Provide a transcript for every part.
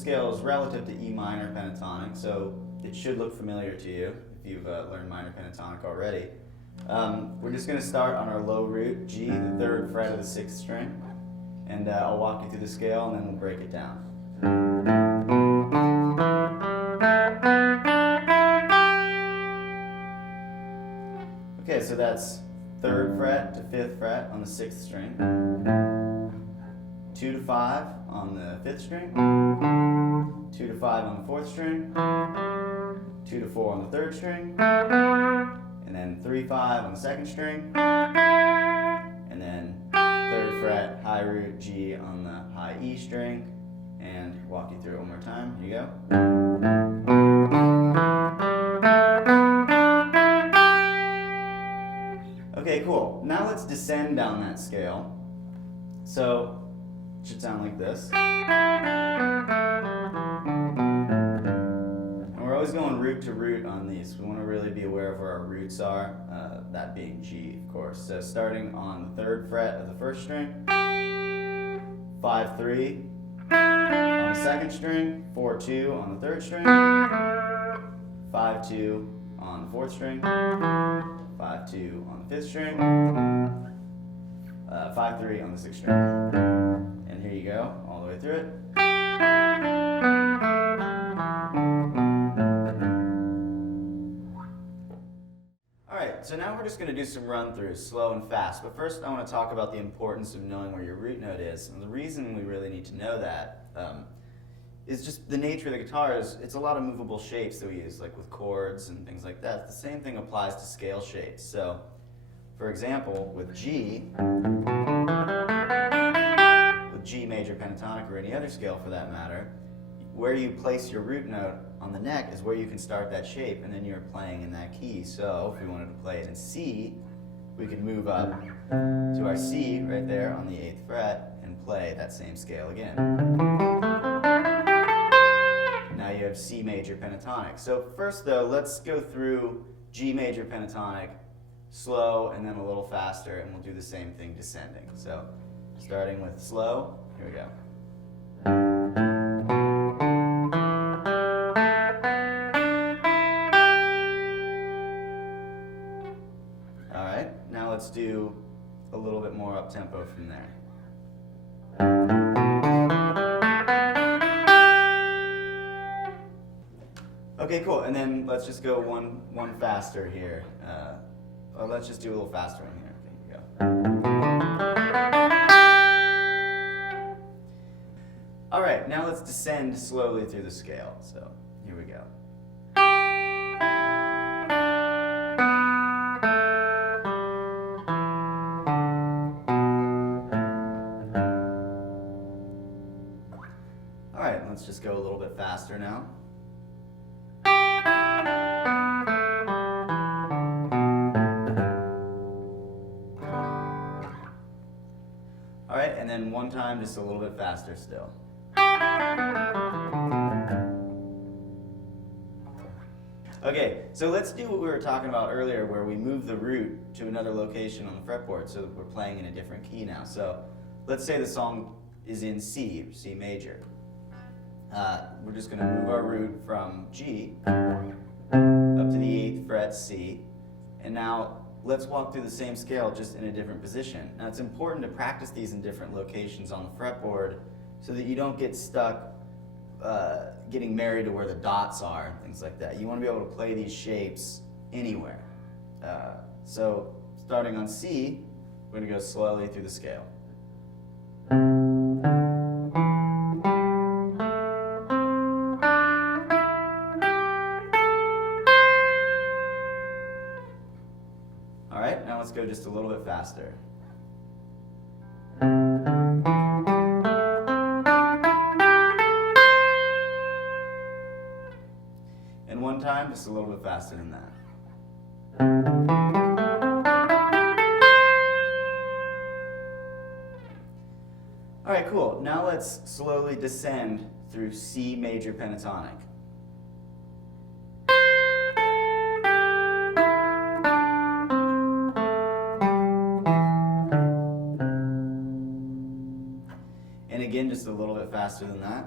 scale is relative to E minor pentatonic, so it should look familiar to you if you've learned minor pentatonic already. We're just going to start on our low root, G, the 3rd fret of the 6th string, and I'll walk you through the scale and then we'll break it down. Okay, so that's 3rd fret to 5th fret on the 6th string, 2 to 5 on the 5th string, 2 to 5 on the 4th string, 2 to 4 on the 3rd string, and then 3, 5 on the 2nd string, and then 3rd fret, high root G on the high E string, and walk you through it one more time. Here you go. Okay, cool. Now let's descend down that scale. So it should sound like this. And we're always going root to root on these. We want to really be aware of where our roots are, that being G, of course. So starting on the 3rd fret of the 1st string, 5, 3 on the 2nd string, 4, 2 on the 3rd string, 5, 2 on the 4th string, 5, 2 on the 5th string, 5, 3 on the 6th string. And here you go, all the way through it. Alright, so now we're just going to do some run-throughs, slow and fast. But first I want to talk about the importance of knowing where your root note is. And the reason we really need to know that is just the nature of the guitar is it's a lot of movable shapes that we use, like with chords and things like that. The same thing applies to scale shapes. So, for example, with G major pentatonic or any other scale for that matter, where you place your root note on the neck is where you can start that shape, and then you're playing in that key. So, if we wanted to play it in C, we could move up to our C right there on the 8th fret and play that same scale again. Now you have C major pentatonic. So first though, let's go through G major pentatonic, slow and then a little faster, and we'll do the same thing descending. So starting with slow, here we go. Alright, now let's do a little bit more up-tempo from there. Okay, cool. And then let's just go one faster here. Let's just do a little faster one here. Okay, here we go. All right, now let's descend slowly through the scale. So here we go. All right, let's just go a little bit faster now. Alright, and then one time just a little bit faster still. Okay, so let's do what we were talking about earlier where we move the root to another location on the fretboard so that we're playing in a different key now. So let's say the song is in C, or C major. We're just going to move our root from G up to the 8th fret C, and now let's walk through the same scale just in a different position. Now it's important to practice these in different locations on the fretboard so that you don't get stuck getting married to where the dots are and things like that. You want to be able to play these shapes anywhere. So starting on C, we're going to go slowly through the scale. Alright, now let's go just a little bit faster. And one time, just a little bit faster than that. Alright, cool. Now let's slowly descend through C major pentatonic. And again, just a little bit faster than that.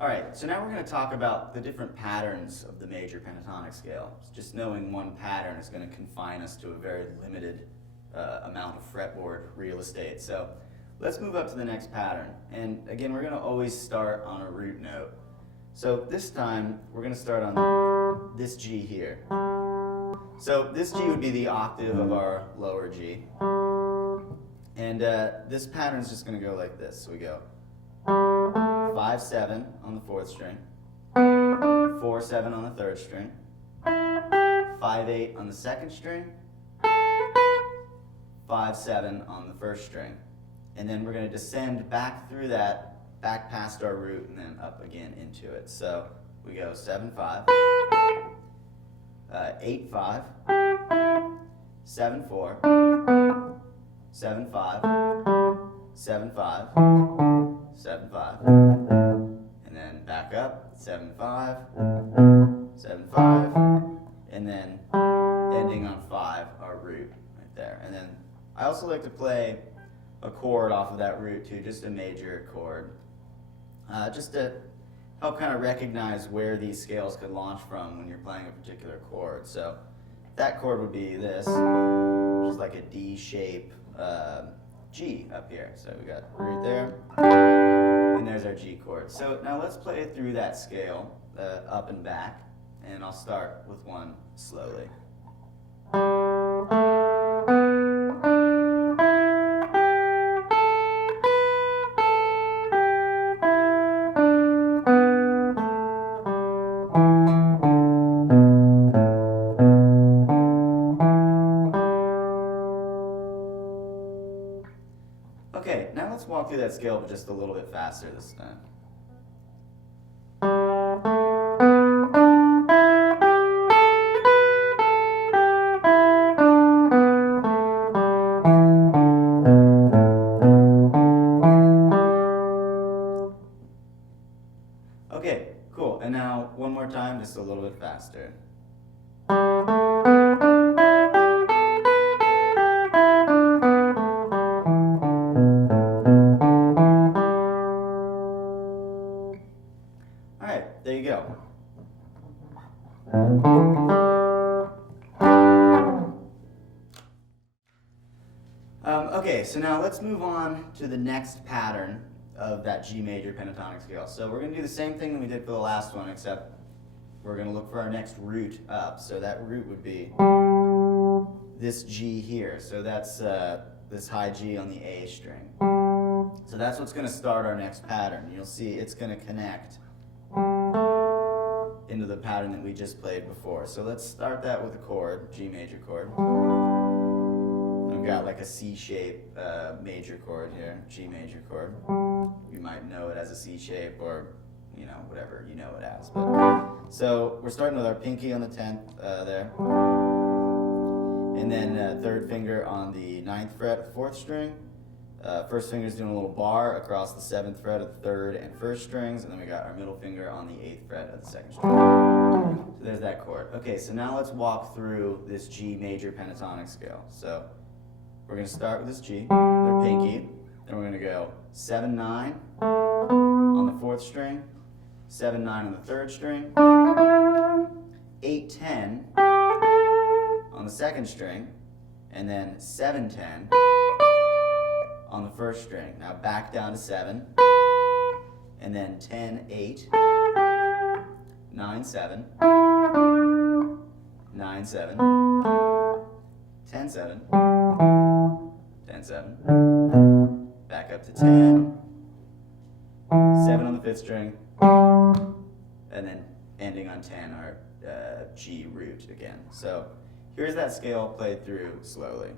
All right, so now we're going to talk about the different patterns of the major pentatonic scale. Just knowing one pattern is going to confine us to a very limited amount of fretboard real estate. So let's move up to the next pattern. And again, we're going to always start on a root note. So this time, we're going to start on this G here. So this G would be the octave of our lower G. And this pattern is just going to go like this. So we go 5-7 on the 4th string, 4-7 on the 3rd string, 5-8 on the 2nd string, 5-7 on the 1st string. And then we're going to descend back through that, back past our root, and then up again into it. So we go 7-5, 8-5, 7-4, 7-5, 7-5, 7-5, and then back up, 7-5, 7-5, and then ending on 5, our root right there. And then I also like to play a chord off of that root too, just a major chord, just to help kind of recognize where these scales could launch from when you're playing a particular chord. So that chord would be this, which is like a D shape G up here. So we got root there, and there's our G chord. So now let's play through that scale, up and back, and I'll start with one slowly. Okay, now let's walk through that scale, but just a little bit faster this time. Okay, cool. And now one more time, just a little bit faster. All right, there you go. Okay, so now let's move on to the next pattern of that G major pentatonic scale. So we're going to do the same thing that we did for the last one, except we're going to look for our next root up. So that root would be this G here. So that's this high G on the A string. So that's what's going to start our next pattern. You'll see it's going to connect into the pattern that we just played before. So let's start that with a chord, G major chord. We've got like a C shape major chord here, G major chord. You might know it as a C shape, or you know, whatever you know it as. But, so we're starting with our pinky on the 10th there, and then 3rd finger on the 9th fret, 4th string. 1st finger is doing a little bar across the 7th fret of the 3rd and 1st strings, and then we got our middle finger on the 8th fret of the 2nd string. So there's that chord. Okay, so now let's walk through this G major pentatonic scale. So we're going to start with this G, their pinky, then we're going to go 7-9 on the 4th string, 7-9 on the 3rd string, 8-10 on the 2nd string, and then 7-10 on the 1st string. Now back down to 7, and then 10-8, 9-7, 9-7, 10-7, 10-7, back up to 10, 7 on the 5th string, and then ending on 10, our G root again. So here's that scale played through slowly.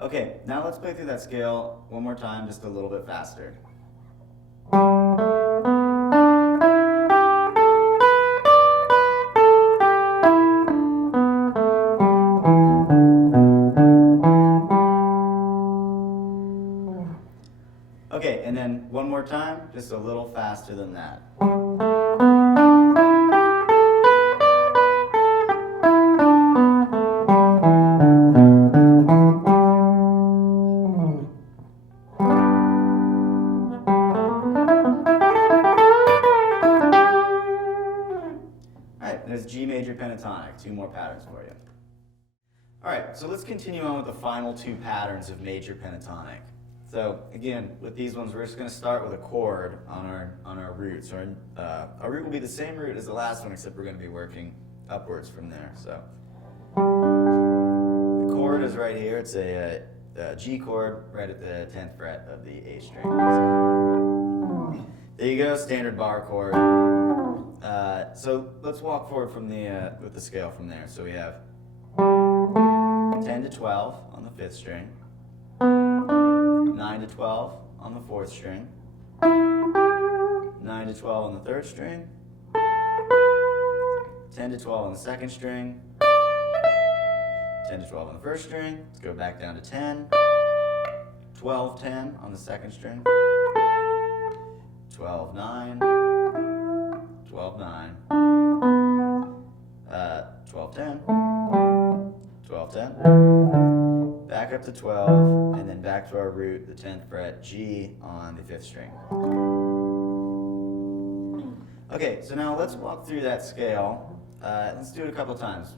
Okay, now let's play through that scale one more time, just a little bit faster. Okay, and then one more time, just just a little faster than that. Alright, there's G major pentatonic, 2 more patterns for you. Alright, so let's continue on with the final 2 patterns of major pentatonic. So again, with these ones, we're just going to start with a chord on our root. So our root will be the same root as the last one, except we're going to be working upwards from there. So the chord is right here. It's a G chord right at the 10th fret of the A string. So there you go, standard bar chord. So let's walk forward from with the scale from there. So we have 10 to 12 on the 5th string, 9 to 12 on the 4th string, 9 to 12 on the 3rd string, 10 to 12 on the 2nd string, 10 to 12 on the 1st string. Let's go back down to 10, 12, 10 on the 2nd string, 12, 9, 12, 9, 12, 10, 12, 10, back up to 12, and then back to our root, the 10th fret, G on the 5th string. Okay, so now let's walk through that scale. Let's do it a couple times.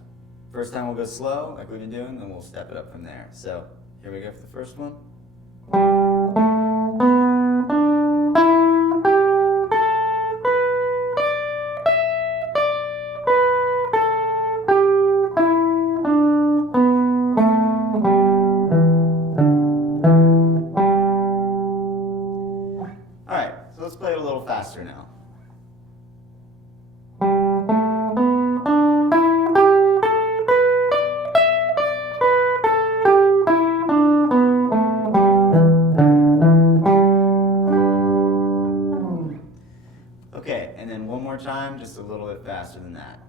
First time we'll go slow, like we've been doing, then we'll step it up from there. So here we go for the first one. Let's play it a little faster now. Okay, and then one more time, just a little bit faster than that.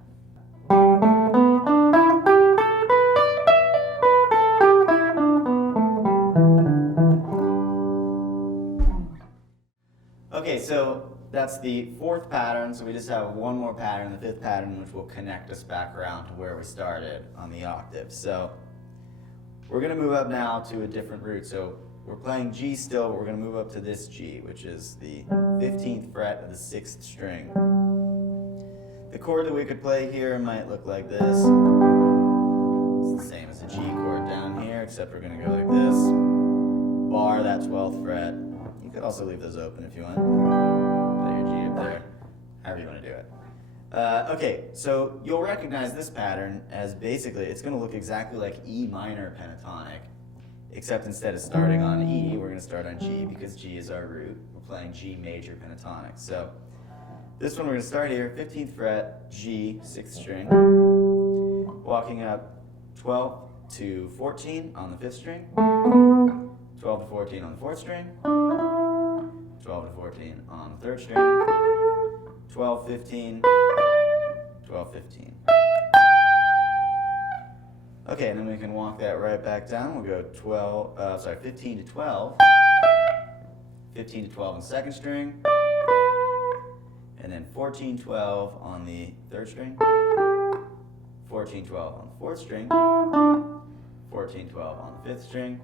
Okay, so that's the 4th pattern, so we just have one more pattern, the 5th pattern, which will connect us back around to where we started on the octave. So we're going to move up now to a different root. So we're playing G still, but we're going to move up to this G, which is the 15th fret of the 6th string. The chord that we could play here might look like this. It's the same as a G chord down here, except we're going to go like this. Bar that 12th fret. You could also leave those open if you want. Play your G up there, however you want to do it. Okay, so you'll recognize this pattern as basically, it's going to look exactly like E minor pentatonic, except instead of starting on E, we're going to start on G because G is our root. We're playing G major pentatonic. So this one we're going to start here, 15th fret, G, 6th string, walking up 12 to 14 on the 5th string, 12 to 14 on the 4th string, 12 to 14 on the 3rd string, 12, 15, 12, 15. Okay, and then we can walk that right back down. We'll go 15 to 12, 15 to 12 on the 2nd string, and then 14, 12 on the 3rd string, 14, 12 on the 4th string, 14, 12 on the 5th string,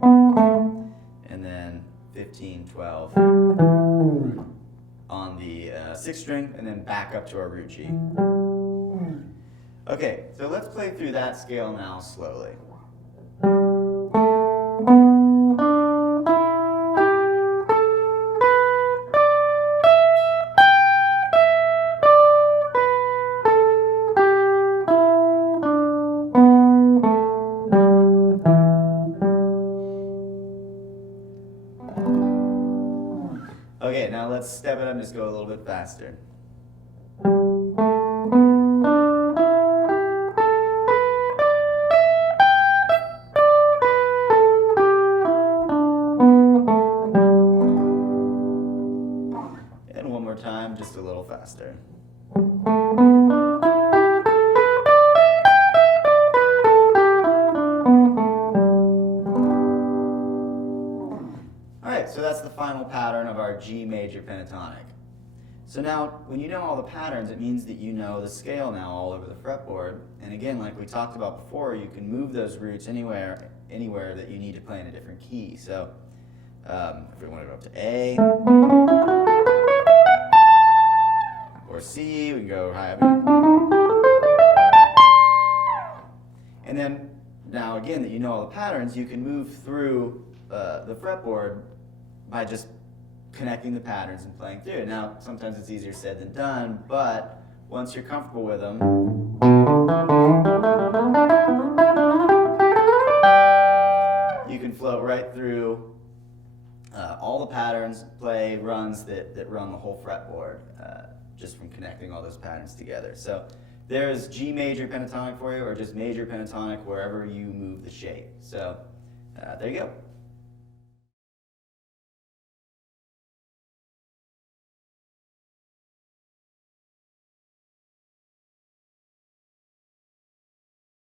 and then 15, 12 on the 6th string, and then back up to our root G. Okay, so let's play through that scale now slowly. Okay, now let's step it up and just go a little bit faster. And one more time, just a little faster. So that's the final pattern of our G major pentatonic. So now, when you know all the patterns, it means that you know the scale now all over the fretboard. And again, like we talked about before, you can move those roots anywhere that you need to play in a different key. So if we want to go up to A, or C, we can go high. And then, now again, that you know all the patterns, you can move through the fretboard by just connecting the patterns and playing through it. Now, sometimes it's easier said than done, but once you're comfortable with them, you can float right through all the patterns, play runs that run the whole fretboard just from connecting all those patterns together. So there's G major pentatonic for you, or just major pentatonic wherever you move the shape. So there you go.